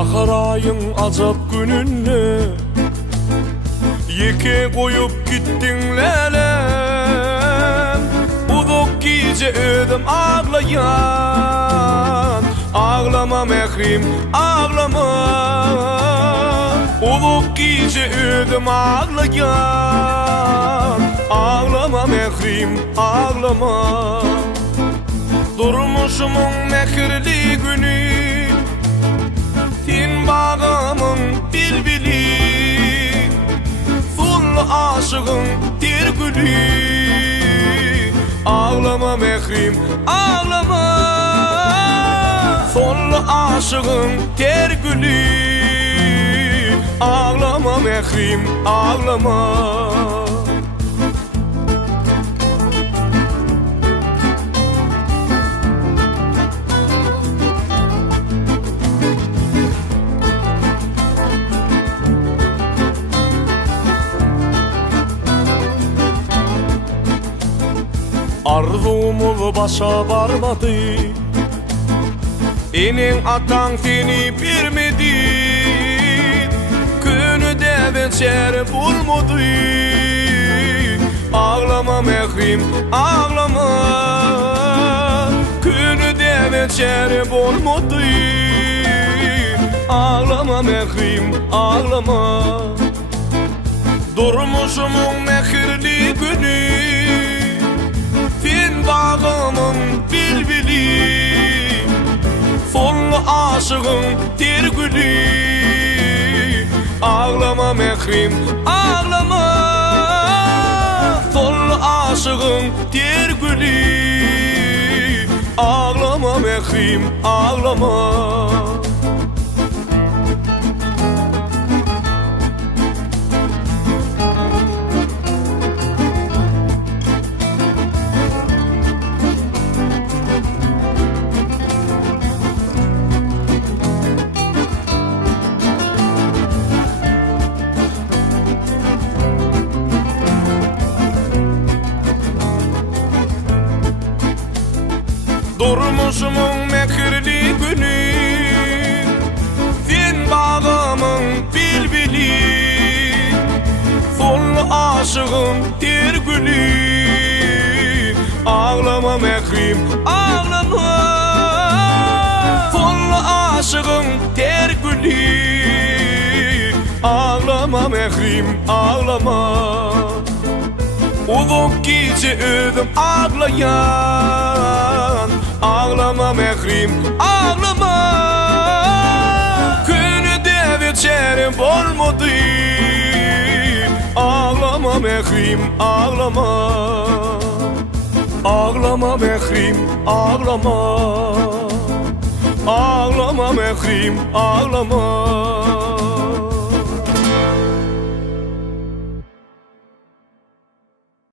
Bahar ayın azap gününü yeke koyup gittin lelem. Uzak gece ödüm ağlayan. Ağlama mehrim ağlama. Uzak gece ödüm ağlayan. Ağlama mehrim ağlama. Durmuşumun mehirli günü tin bağımın bilbili. Sullu aşığın dir gülü. Ağlama mehrim ağlama. Sullu aşığın ter gülü. Ağlama mehrim ağlama. Arzumuz başa varmadı. Enin atan seni bilmedi. Günü de beçer bulmadı. Ağlama mehrim ağlama. Günü de beçer bulmadı. Ağlama mehrim ağlama. Durmuşumun mehirli günü tin bağımın bilbili. Sollu aşığın ter gülü. Ağlama mehrim ağlama. Sollu aşığın ter gülü. Ağlama mehrim ağlama. Durmuşumun mehirli günü tin bağımın bilbili. Sollu aşığın ter gülü. Ağlama mehrim ağlama. Sollu aşığın ter gülü. Ağlama mehrim ağlama. Uzak gece ödüm ağlayan. Ağlama mehrim ağlama. Günü de beçerim olmadı. Ağlama mehrim ağlama. Ağlama mehrim ağlama. Ağlama mehrim ağlama.